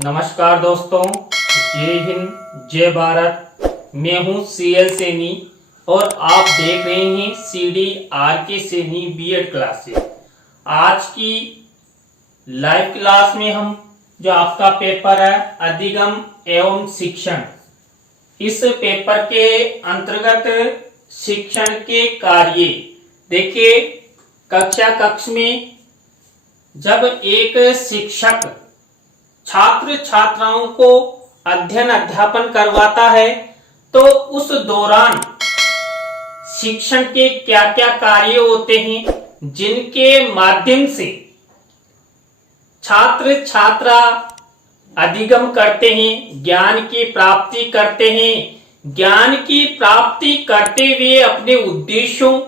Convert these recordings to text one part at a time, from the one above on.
नमस्कार दोस्तों, जय हिंद जय भारत। मैं हूं सीएल सैनी और आप देख रहे हैं CD RK Saini BEd classes. आज की लाइव क्लास में हम जो आपका पेपर है अधिगम एवं शिक्षण, इस पेपर के अंतर्गत शिक्षण के कार्य। देखिए, कक्ष में जब एक शिक्षक छात्र छात्राओं को अध्ययन अध्यापन करवाता है तो उस दौरान शिक्षण के क्या क्या कार्य होते हैं जिनके माध्यम से छात्र छात्रा अधिगम करते हैं, ज्ञान की प्राप्ति करते हैं। ज्ञान की प्राप्ति करते हुए अपने उद्देश्यों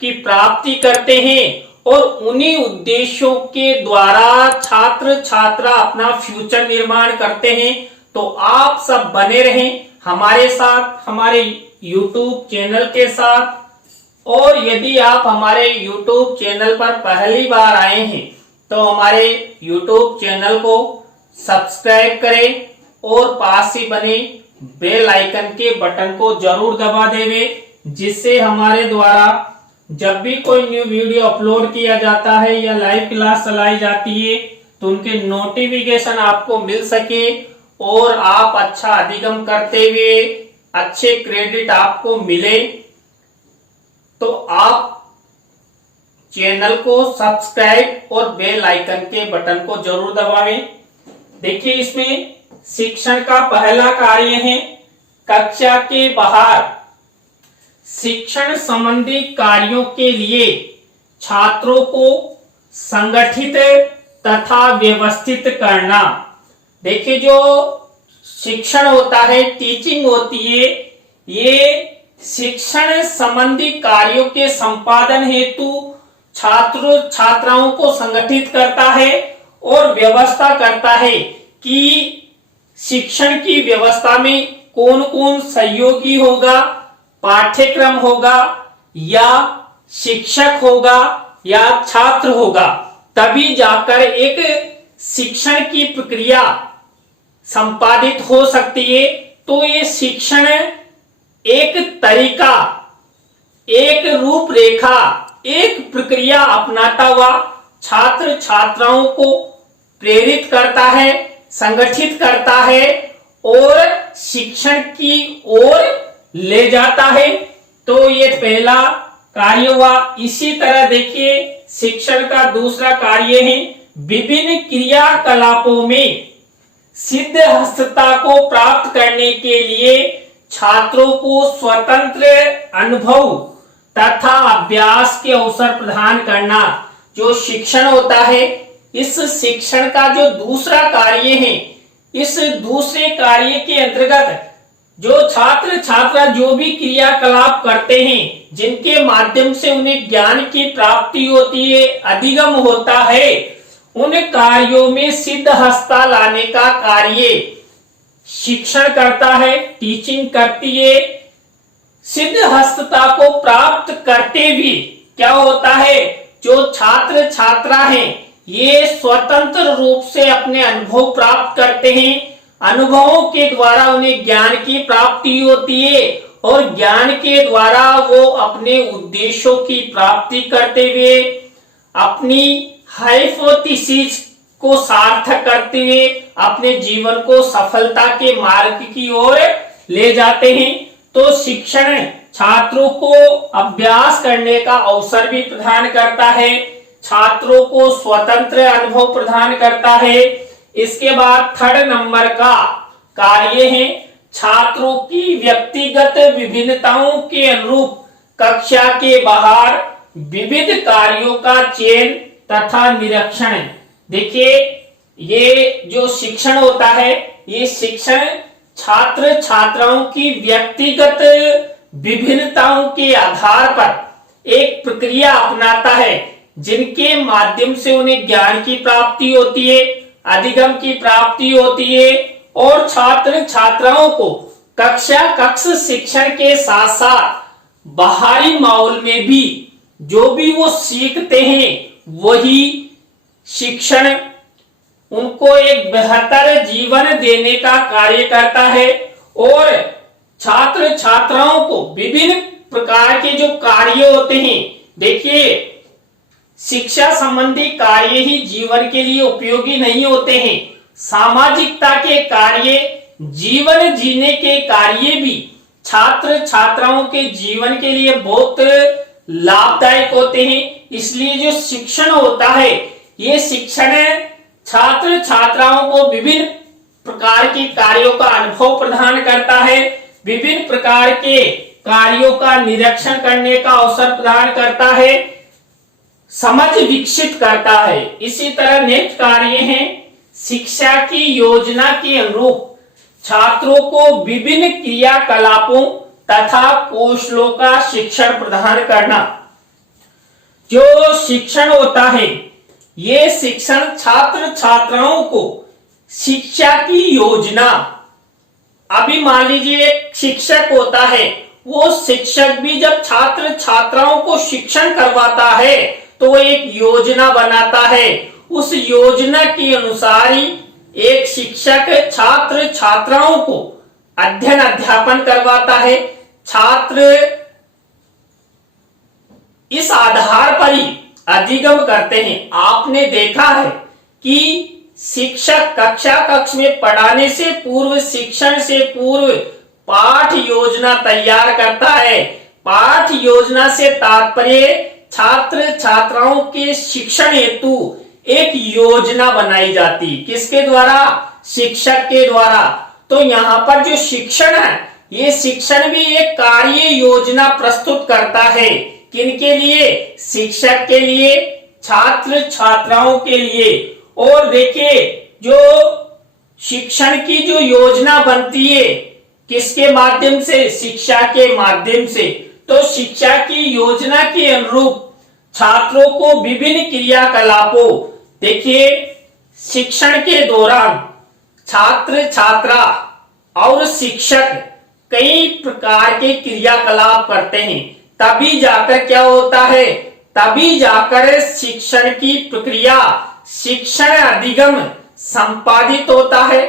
की प्राप्ति करते हैं और उन्हीं उद्देश्यों के द्वारा छात्र छात्रा अपना फ्यूचर निर्माण करते हैं। तो आप सब बने रहें हमारे साथ, हमारे YouTube चैनल के साथ। और यदि आप हमारे YouTube चैनल पर पहली बार आए हैं तो हमारे YouTube चैनल को सब्सक्राइब करें और पास ही बने बेल आइकन के बटन को जरूर दबा देवें, जिससे हमारे द्वारा जब भी कोई न्यू वीडियो अपलोड किया जाता है या लाइव क्लास चलाई जाती है तो उनके नोटिफिकेशन आपको मिल सके और आप अच्छा अधिगम करते हुए अच्छे क्रेडिट आपको मिले। तो आप चैनल को सब्सक्राइब और बेल आइकन के बटन को जरूर दबावें। देखिए, इसमें शिक्षण का पहला कार्य है कक्षा के बाहर शिक्षण संबंधी कार्यों के लिए छात्रों को संगठित तथा व्यवस्थित करना। देखिए, जो शिक्षण होता है, टीचिंग होती है, ये शिक्षण संबंधी कार्यों के संपादन हेतु छात्रों छात्राओं को संगठित करता है और व्यवस्था करता है कि शिक्षण की व्यवस्था में कौन कौन सहयोगी होगा, पाठ्यक्रम होगा या शिक्षक होगा या छात्र होगा, तभी जाकर एक शिक्षण की प्रक्रिया संपादित हो सकती है। तो ये शिक्षण एक तरीका, एक रूपरेखा, एक प्रक्रिया अपनाता हुआ छात्र छात्राओं को प्रेरित करता है, संगठित करता है और शिक्षण की ओर ले जाता है। तो ये पहला कार्य हुआ। इसी तरह देखिए, शिक्षण का दूसरा कार्य है विभिन्न क्रियाकलापों में सिद्धहस्तता को प्राप्त करने के लिए छात्रों को स्वतंत्र अनुभव तथा अभ्यास के अवसर प्रदान करना। जो शिक्षण होता है, इस शिक्षण का जो दूसरा कार्य है, इस दूसरे कार्य के अंतर्गत जो छात्र छात्रा जो भी क्रियाकलाप करते हैं जिनके माध्यम से उन्हें ज्ञान की प्राप्ति होती है, अधिगम होता है, उन कार्यों में सिद्धहस्ता लाने का कार्य शिक्षण करता है, टीचिंग करती है। सिद्धहस्तता को प्राप्त करते भी क्या होता है, जो छात्र छात्रा हैं ये स्वतंत्र रूप से अपने अनुभव प्राप्त करते हैं। अनुभवों के द्वारा उन्हें ज्ञान की प्राप्ति होती है और ज्ञान के द्वारा वो अपने उद्देश्यों की प्राप्ति करते हुए अपनी हाइपोथेसिस को सार्थक करते हुए अपने जीवन को सफलता के मार्ग की ओर ले जाते हैं। तो शिक्षण छात्रों को अभ्यास करने का अवसर भी प्रदान करता है, छात्रों को स्वतंत्र अनुभव प्रदान करता है। इसके बाद थर्ड नंबर का कार्य है छात्रों की व्यक्तिगत विभिन्नताओं के अनुरूप कक्षा के बाहर विविध कार्यों का चयन तथा निरीक्षण। देखिए, ये जो शिक्षण होता है, ये शिक्षण छात्र छात्राओं की व्यक्तिगत विभिन्नताओं के आधार पर एक प्रक्रिया अपनाता है जिनके माध्यम से उन्हें ज्ञान की प्राप्ति होती है, अधिगम की प्राप्ति होती है और छात्र छात्राओं को कक्ष शिक्षण के साथ साथ बाहरी माहौल में भी जो भी वो सीखते हैं वही शिक्षण उनको एक बेहतर जीवन देने का कार्य करता है और छात्र छात्राओं को विभिन्न प्रकार के जो कार्य होते हैं, देखिए शिक्षा संबंधी कार्य ही जीवन के लिए उपयोगी नहीं होते हैं, सामाजिकता के कार्य, जीवन जीने के कार्य भी छात्र छात्राओं के जीवन के लिए बहुत लाभदायक होते हैं। इसलिए जो शिक्षण होता है, ये शिक्षण छात्र छात्राओं को विभिन्न प्रकार के कार्यों का अनुभव प्रदान करता है, विभिन्न प्रकार के कार्यों का निरीक्षण करने का अवसर प्रदान करता है, समझ विकसित करता है। इसी तरह नेक्स्ट कार्य है शिक्षा की योजना के अनुरूप छात्रों को विभिन्न क्रियाकलापों तथा कौशलों का शिक्षण प्रदान करना। जो शिक्षण होता है, ये शिक्षण छात्र छात्राओं को शिक्षा की योजना, अभी मान लीजिए एक शिक्षक होता है, वो शिक्षक भी जब छात्र छात्राओं को शिक्षण करवाता है तो वो एक योजना बनाता है। उस योजना के अनुसार ही एक शिक्षक छात्र छात्राओं को अध्ययन अध्यापन करवाता है। छात्र इस आधार पर ही अधिगम करते हैं। आपने देखा है कि शिक्षक कक्ष में पढ़ाने से पूर्व, शिक्षण से पूर्व पाठ योजना तैयार करता है। पाठ योजना से तात्पर्य छात्र छात्राओं के शिक्षण हेतु एक योजना बनाई जाती, किसके द्वारा? शिक्षक के द्वारा। तो यहाँ पर जो शिक्षण है, ये शिक्षण भी एक कार्य योजना प्रस्तुत करता है। किनके लिए? शिक्षक के लिए, छात्र छात्राओं के लिए। और देखिए, जो शिक्षण की जो योजना बनती है, किसके माध्यम से? शिक्षा के माध्यम से। तो शिक्षा की योजना के अनुरूप छात्रों को विभिन्न क्रियाकलापों, देखिए शिक्षण के दौरान छात्र छात्रा और शिक्षक कई प्रकार के क्रियाकलाप करते हैं, तभी जाकर क्या होता है? तभी जाकर शिक्षण की प्रक्रिया, शिक्षण अधिगम संपादित होता है।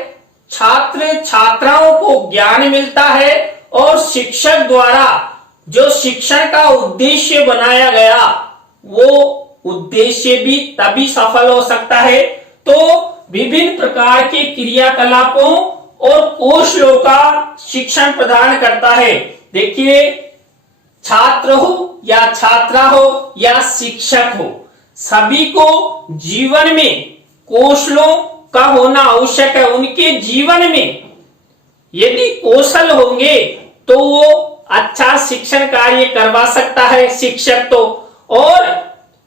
छात्र छात्राओं को ज्ञान मिलता है और शिक्षक द्वारा जो शिक्षण का उद्देश्य बनाया गया, वो उद्देश्य भी तभी सफल हो सकता है। तो विभिन्न प्रकार के क्रियाकलापों और कौशलों का शिक्षण प्रदान करता है। देखिए, छात्र हो या छात्रा हो या शिक्षक हो, सभी को जीवन में कौशलों का होना आवश्यक है। उनके जीवन में यदि कौशल होंगे तो वो अच्छा शिक्षण कार्य करवा सकता है शिक्षक तो, और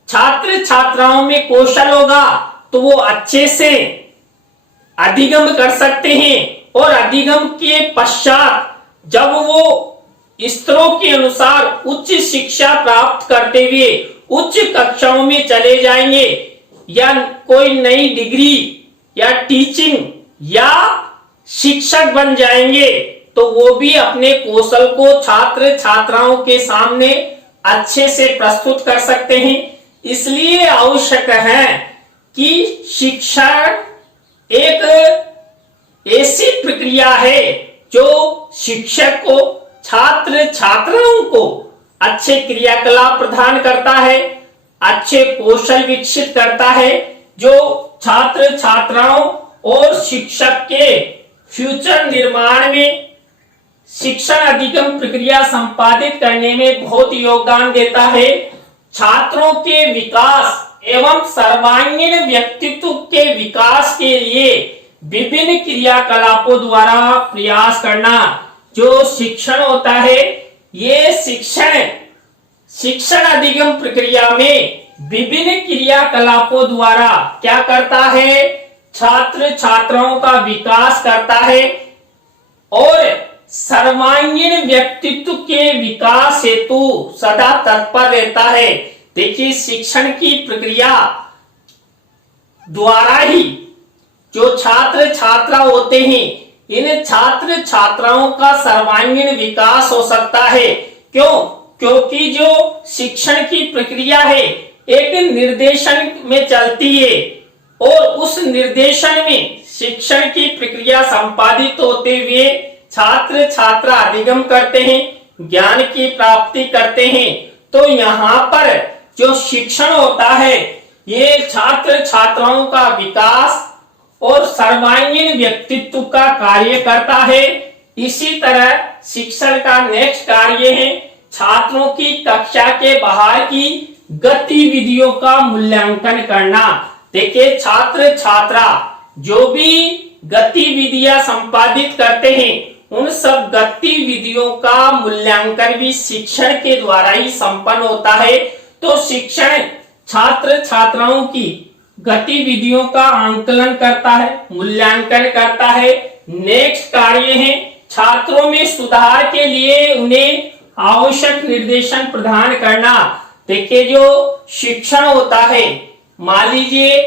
छात्र छात्राओं में कौशल होगा तो वो अच्छे से अधिगम कर सकते हैं। और अधिगम के पश्चात जब वो स्तरों के अनुसार उच्च शिक्षा प्राप्त करते हुए उच्च कक्षाओं में चले जाएंगे, या कोई नई डिग्री या टीचिंग या शिक्षक बन जाएंगे, तो वो भी अपने कौशल को छात्र छात्राओं के सामने अच्छे से प्रस्तुत कर सकते हैं। इसलिए आवश्यक है कि शिक्षा एक ऐसी प्रक्रिया है जो शिक्षक को, छात्र छात्राओं को अच्छे क्रियाकलाप प्रदान करता है, अच्छे कौशल विकसित करता है, जो छात्र छात्राओं और शिक्षक के फ्यूचर निर्माण में, शिक्षण अधिगम प्रक्रिया संपादित करने में बहुत योगदान देता है। छात्रों के विकास एवं सर्वांगीण व्यक्तित्व के विकास के लिए विभिन्न क्रियाकलापों द्वारा प्रयास करना जो शिक्षण होता है, ये शिक्षण अधिगम प्रक्रिया में विभिन्न क्रियाकलापों द्वारा क्या करता है? छात्र छात्राओं का विकास करता है और सर्वांगीण व्यक्तित्व के विकास हेतु सदा तत्पर रहता है। देखिए, शिक्षण की प्रक्रिया द्वारा ही जो छात्र छात्रा होते हैं, इन छात्र छात्राओं का सर्वांगीण विकास हो सकता है। क्यों? क्योंकि जो शिक्षण की प्रक्रिया है एक निर्देशन में चलती है, और उस निर्देशन में शिक्षण की प्रक्रिया संपादित होते हुए छात्र छात्रा अधिगम करते हैं, ज्ञान की प्राप्ति करते हैं। तो यहाँ पर जो शिक्षण होता है ये छात्र छात्राओं का विकास और सर्वांगीण व्यक्तित्व का कार्य करता है। इसी तरह शिक्षण का नेक्स्ट कार्य है छात्रों की कक्षा के बाहर की गतिविधियों का मूल्यांकन करना। देखिए छात्र छात्रा जो भी गतिविधियां संपादित करते हैं उन सब गतिविधियों का मूल्यांकन भी शिक्षण के द्वारा ही संपन्न होता है। तो शिक्षण छात्र छात्राओं की गतिविधियों का आंकलन करता है, मूल्यांकन करता है। नेक्स्ट कार्य है छात्रों में सुधार के लिए उन्हें आवश्यक निर्देशन प्रदान करना। देखिए जो शिक्षण होता है, मान लीजिए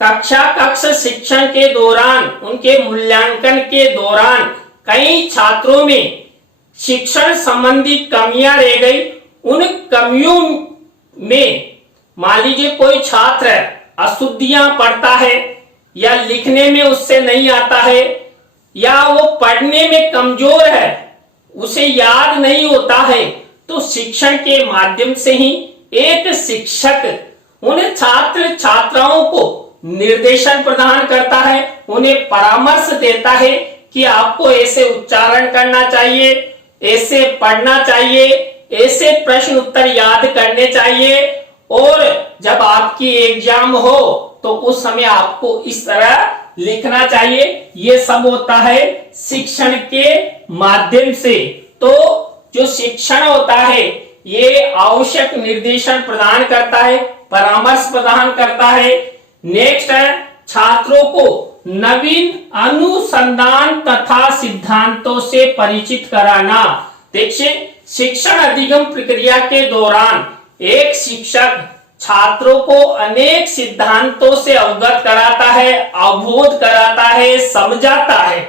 कक्ष शिक्षण के दौरान उनके मूल्यांकन के दौरान कई छात्रों में शिक्षण संबंधी कमियां रह गई। उन कमियों में मान लीजिए कोई छात्र अशुद्धियां पढ़ता है या लिखने में उससे नहीं आता है या वो पढ़ने में कमजोर है, उसे याद नहीं होता है, तो शिक्षण के माध्यम से ही एक शिक्षक उन छात्र छात्राओं को निर्देशन प्रदान करता है, उन्हें परामर्श देता है कि आपको ऐसे उच्चारण करना चाहिए, ऐसे पढ़ना चाहिए, ऐसे प्रश्न उत्तर याद करने चाहिए और जब आपकी एग्जाम हो तो उस समय आपको इस तरह लिखना चाहिए। ये सब होता है शिक्षण के माध्यम से। तो जो शिक्षण होता है ये आवश्यक निर्देशन प्रदान करता है, परामर्श प्रदान करता है। नेक्स्ट है छात्रों को नवीन अनुसंधान तथा सिद्धांतों से परिचित कराना। देखिए शिक्षण अधिगम प्रक्रिया के दौरान एक शिक्षक छात्रों को अनेक सिद्धांतों से अवगत कराता है, अवबोध कराता है, समझाता है।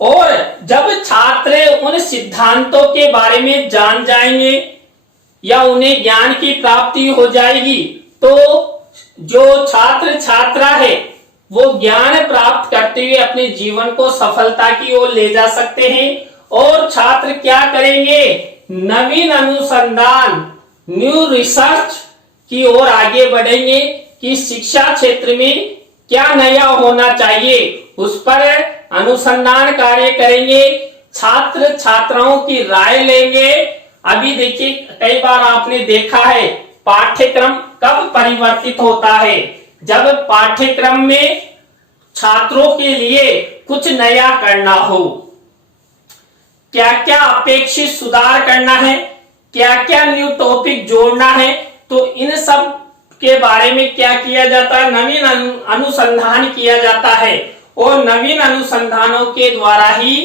और जब छात्र उन सिद्धांतों के बारे में जान जाएंगे या उन्हें ज्ञान की प्राप्ति हो जाएगी तो जो छात्र छात्रा है वो ज्ञान प्राप्त करते हुए अपने जीवन को सफलता की ओर ले जा सकते हैं। और छात्र क्या करेंगे, नवीन अनुसंधान, न्यू रिसर्च की ओर आगे बढ़ेंगे कि शिक्षा क्षेत्र में क्या नया होना चाहिए, उस पर अनुसंधान कार्य करेंगे, छात्र छात्राओं की राय लेंगे। अभी देखिए कई बार आपने देखा है पाठ्यक्रम कब परिवर्तित होता है, जब पाठ्यक्रम में छात्रों के लिए कुछ नया करना हो, क्या क्या अपेक्षित सुधार करना है, क्या क्या न्यू टॉपिक जोड़ना है, तो इन सब के बारे में क्या किया जाता है, नवीन अनुसंधान किया जाता है। और नवीन अनुसंधानों के द्वारा ही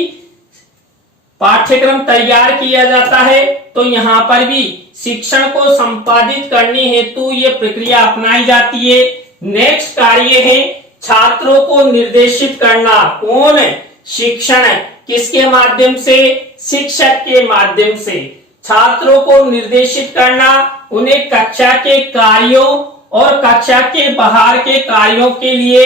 पाठ्यक्रम तैयार किया जाता है। तो यहाँ पर भी शिक्षण को संपादित करने हेतु ये प्रक्रिया अपनाई जाती है। नेक्स्ट कार्य है छात्रों को निर्देशित करना। कौन, शिक्षण, किसके माध्यम से, शिक्षक के माध्यम से छात्रों को निर्देशित करना, उन्हें कक्षा के कार्यों और कक्षा के बाहर के कार्यों के लिए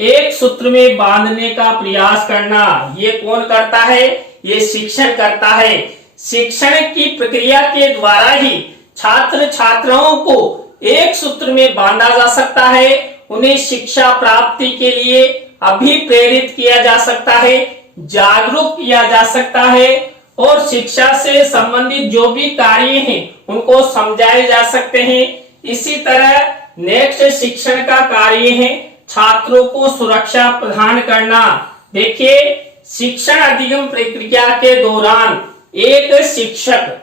एक सूत्र में बांधने का प्रयास करना। ये कौन करता है, ये शिक्षण करता है। शिक्षण की प्रक्रिया के द्वारा ही छात्र छात्राओं को एक सूत्र में बांधा जा सकता है, उन्हें शिक्षा प्राप्ति के लिए अभिप्रेरित किया जा सकता है, जागरूक किया जा सकता है और शिक्षा से संबंधित जो भी कार्य हैं उनको समझाए जा सकते हैं। इसी तरह नेक्स्ट शिक्षण का कार्य है छात्रों को सुरक्षा प्रदान करना। देखिए शिक्षण अधिगम प्रक्रिया के दौरान एक शिक्षक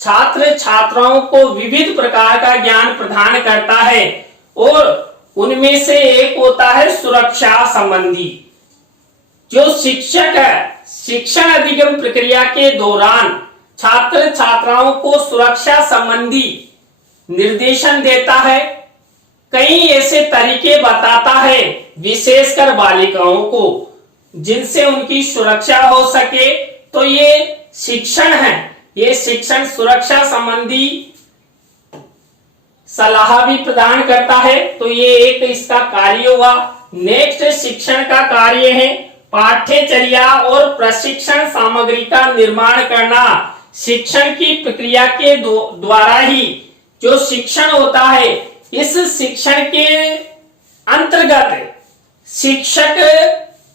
छात्र छात्राओं को विविध प्रकार का ज्ञान प्रदान करता है और उनमें से एक होता है सुरक्षा संबंधी। जो शिक्षक है शिक्षण अधिगम प्रक्रिया के दौरान छात्र छात्राओं को सुरक्षा संबंधी निर्देशन देता है, कई ऐसे तरीके बताता है विशेषकर बालिकाओं को जिनसे उनकी सुरक्षा हो सके। तो ये शिक्षण है, ये शिक्षण सुरक्षा संबंधी सलाह भी प्रदान करता है। तो ये एक इसका कार्य हुआ। नेक्स्ट शिक्षण का कार्य है पाठ्यचर्या और प्रशिक्षण सामग्री का निर्माण करना। शिक्षण की प्रक्रिया के द्वारा ही जो शिक्षण होता है, इस शिक्षण के अंतर्गत शिक्षक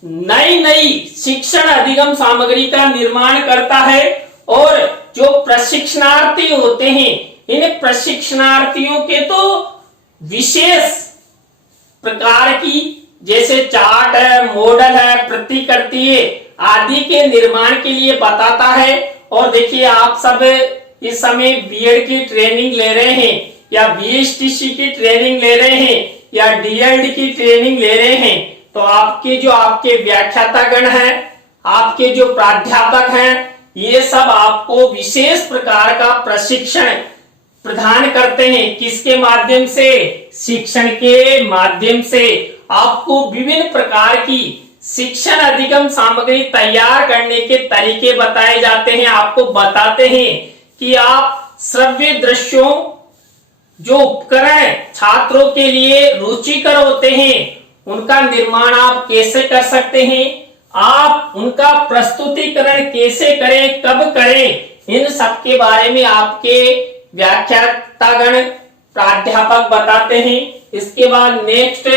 नई नई शिक्षण अधिगम सामग्री का निर्माण करता है और जो प्रशिक्षणार्थी होते हैं, इन प्रशिक्षणार्थियों के तो विशेष प्रकार की जैसे चार्ट है, मॉडल है, प्रतिकृति है आदि के निर्माण के लिए बताता है। और देखिए आप सब इस समय बीएड की ट्रेनिंग ले रहे हैं या बीएसटीसी की ट्रेनिंग ले रहे हैं या डीएलडी की ट्रेनिंग ले रहे हैं, तो आपके व्याख्यातागण हैं, आपके जो प्राध्यापक हैं, ये सब आपको विशेष प्रकार का प्रशिक्षण प्रदान करते हैं। किसके माध्यम से? शिक्षण के माध्यम से आपको विभिन्न प्रकार की शिक्षण अधिगम सामग्री तैयार करने के तरीके बताए जाते हैं। आपको बताते हैं कि आप श्रव्य दृश्यों जो उपकरण छात्रों के लिए रुचिकर होते हैं, उनका निर्माण आप कैसे कर सकते हैं, आप उनका प्रस्तुतिकरण कैसे करें, कब करें, इन सब के बारे में आपके व्याख्यातागण प्राध्यापक बताते हैं। इसके बाद नेक्स्ट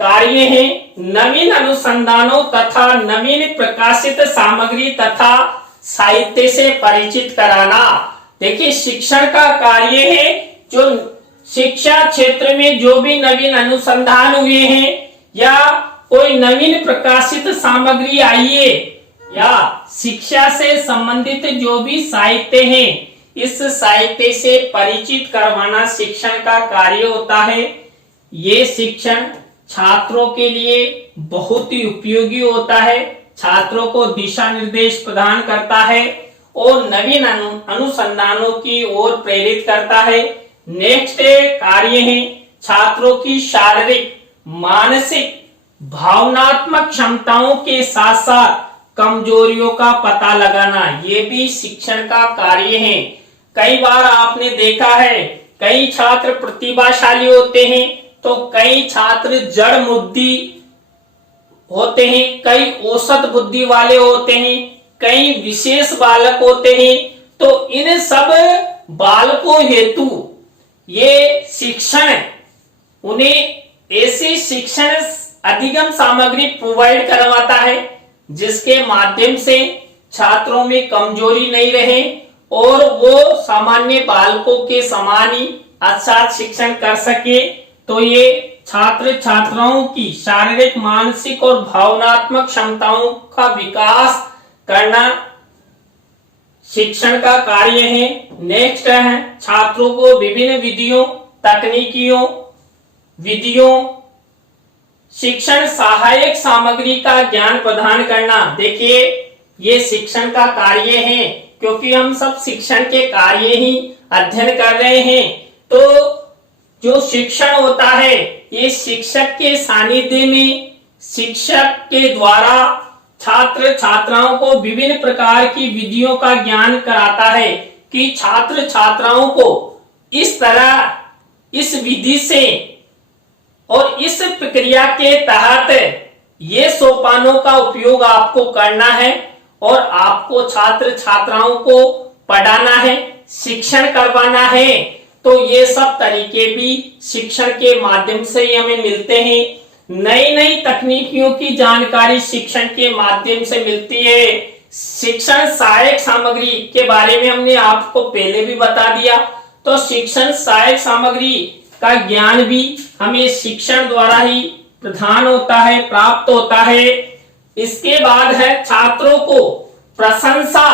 कार्य है नवीन अनुसंधानों तथा नवीन प्रकाशित सामग्री तथा साहित्य से परिचित कराना। देखिए शिक्षण का कार्य है जो शिक्षा क्षेत्र में जो भी नवीन अनुसंधान हुए हैं या कोई नवीन प्रकाशित सामग्री आई है या शिक्षा से संबंधित जो भी साहित्य है, इस साहित्य से परिचित करवाना शिक्षण का कार्य होता है। ये शिक्षण छात्रों के लिए बहुत ही उपयोगी होता है, छात्रों को दिशा निर्देश प्रदान करता है और नवीन अनुसंधानों की ओर प्रेरित करता है। नेक्स्ट कार्य है छात्रों की शारीरिक, मानसिक, भावनात्मक क्षमताओं के साथ साथ कमजोरियों का पता लगाना। ये भी शिक्षण का कार्य है। कई बार आपने देखा है कई छात्र प्रतिभाशाली होते हैं तो कई छात्र जड़ बुद्धि होते हैं, कई औसत बुद्धि वाले होते हैं, कई विशेष बालक होते हैं। तो इन सब बालकों हेतु ये शिक्षण उन्हें ऐसी शिक्षण अधिगम सामग्री प्रोवाइड करवाता है जिसके माध्यम से छात्रों में कमजोरी नहीं रहे और वो सामान्य बालकों के समान ही अच्छा शिक्षण कर सके। तो ये छात्र छात्राओं की शारीरिक, मानसिक और भावनात्मक क्षमताओं का विकास करना शिक्षण का कार्य है। नेक्स्ट है छात्रों को विभिन्न विधियों, तकनीकियों, विधियों, शिक्षण सहायक सामग्री का ज्ञान प्रदान करना। देखिए ये शिक्षण का कार्य है क्योंकि हम सब शिक्षण के कार्य ही अध्ययन कर रहे हैं। तो जो शिक्षण होता है ये शिक्षक के सानिध्य में, शिक्षक के द्वारा छात्र छात्राओं को विभिन्न प्रकार की विधियों का ज्ञान कराता है कि छात्र छात्राओं को इस तरह, इस विधि से और इस प्रक्रिया के तहत ये सोपानों का उपयोग आपको करना है और आपको छात्र छात्राओं को पढ़ाना है, शिक्षण करवाना है। तो ये सब तरीके भी शिक्षण के माध्यम से ही हमें मिलते हैं। नई नई तकनीकियों की जानकारी शिक्षण के माध्यम से मिलती है। शिक्षण सहायक सामग्री के बारे में हमने आपको पहले भी बता दिया। तो शिक्षण सहायक सामग्री का ज्ञान भी हमें शिक्षण द्वारा ही प्रदान होता है, प्राप्त होता है। इसके बाद है छात्रों को प्रशंसा,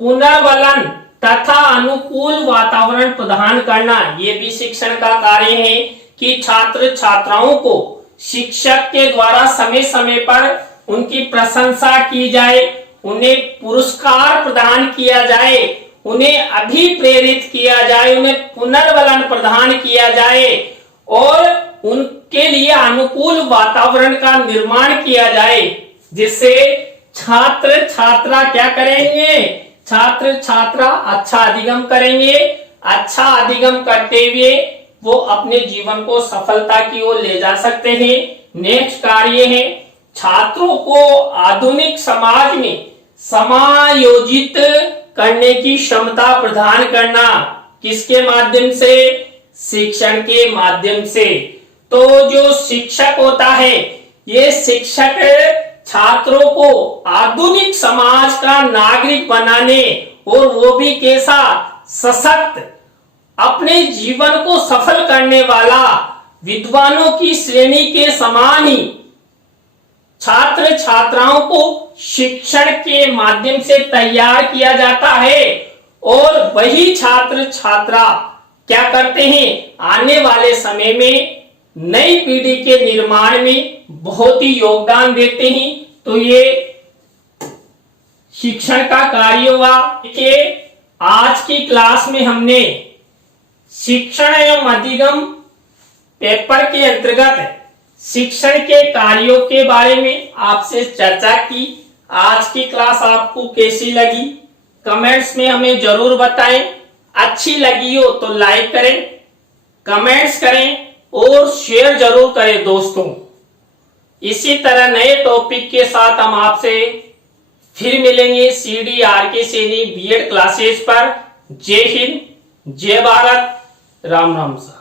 पुनर्वलन तथा अनुकूल वातावरण प्रदान करना। ये भी शिक्षण का कार्य है कि छात्र छात्राओं को शिक्षक के द्वारा समय समय पर उनकी प्रशंसा की जाए, उन्हें पुरस्कार प्रदान किया जाए, उन्हें अभिप्रेरित किया जाए, उन्हें पुनर्वलन प्रदान किया जाए और उनके लिए अनुकूल वातावरण का निर्माण किया जाए जिससे छात्र छात्रा क्या करेंगे, छात्र छात्रा अच्छा अधिगम करेंगे, अच्छा अधिगम करते हुए वो अपने जीवन को सफलता की ओर ले जा सकते हैं। नेक्स्ट कार्य है छात्रों को आधुनिक समाज में समायोजित करने की क्षमता प्रदान करना। किसके माध्यम से? शिक्षण के माध्यम से। तो जो शिक्षक होता है, ये शिक्षक छात्रों को आधुनिक समाज का नागरिक बनाने, और वो भी कैसा? सशक्त, अपने जीवन को सफल करने वाला, विद्वानों की श्रेणी के समान ही छात्र छात्राओं को शिक्षण के माध्यम से तैयार किया जाता है। और वही छात्र छात्रा क्या करते हैं? आने वाले समय में नई पीढ़ी के निर्माण में बहुत ही योगदान देते हैं। तो ये शिक्षण का कार्य हुआ कि आज की क्लास में हमने शिक्षण एवं अधिगम पेपर के अंतर्गत शिक्षण के कार्यों के बारे में आपसे चर्चा की। आज की क्लास आपको कैसी लगी? कमेंट्स में हमें जरूर बताएं। अच्छी लगी हो तो लाइक करें, कमेंट्स करें और शेयर जरूर करें दोस्तों। इसी तरह नए टॉपिक के साथ हम आपसे फिर मिलेंगे CDRK सैनी बीएड क्लासेस पर। जय हिंद, जय भारत, राम राम सा।